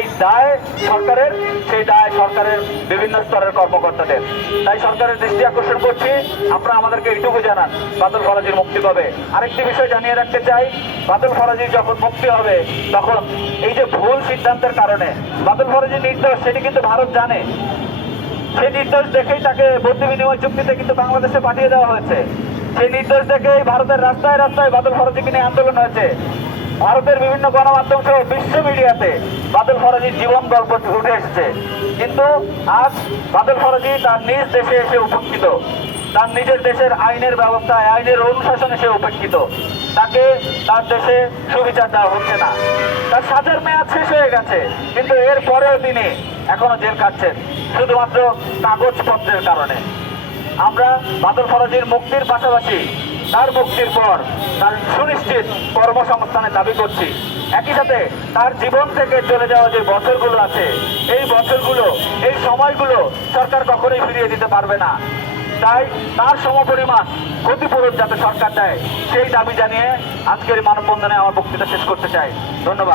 যেই দায় সরকারের, সেই দায় সরকারের বিভিন্ন স্তরের কর্মকর্তাদের। তাই সরকারের দৃষ্টি আকর্ষণ করছি, আপনারা আমাদেরকে এইটুকু জানান বাদল ফরাজীর মুক্তি কবে। আরেকটি বিষয় জানিয়ে রাখতে চাই, বাদল ফরাজী যখন মুক্তি হবে তখন এই যে ভুল সিদ্ধান্তের কারণে বাদল ফরাজী নির্দোষ সেটি কিন্তু ভারত জানে। সেই নির্দেশ দেখেই তাকে বন্দি বিনিময় চুক্তিতে কিন্তু বাংলাদেশে পাঠিয়ে দেওয়া হয়েছে। সেই নির্দেশ দেখেই ভারতের রাস্তায় রাস্তায় বাদল ফরাজীকে নিয়ে আন্দোলন হয়েছে। ভারতের বিভিন্ন গণমাধ্যম সহ বিশ্ব মিডিয়াতে বাদল ফরাজীর জীবন গল্প উঠে এসেছে। কিন্তু আজ বাদল ফরাজী তার নিজ দেশে এসে উপেক্ষিত, তার নিজের দেশের আইনের ব্যবস্থায়, আইনের অনুশাসনে সে উপেক্ষিত। তাকে তার দেশে সুবিচার দেওয়া হচ্ছে না। তার সাজার মেয়াদ শেষ হয়ে গেছে, কিন্তু এর পরেও তিনি এখনো জেল খাটছেন শুধুমাত্র কাগজপত্রের কারণে। আমরা বাদল ফরাজীর মুক্তির পাশাপাশি তার মুক্তির পর তার সুনিশ্চিত কর্মসংস্থানের দাবি করছি। একই সাথে তার জীবন থেকে চলে যাওয়া যে বছরগুলো আছে, এই বছরগুলো, এই সময়গুলো সরকার কখনোই ফিরিয়ে দিতে পারবে না। তাই তার সমপরিমাণ ক্ষতিপূরণ যাতে সরকার দেয়, সেই দাবি জানিয়ে আজকের মানববন্ধনে আমার বক্তৃতা শেষ করতে চাই। ধন্যবাদ।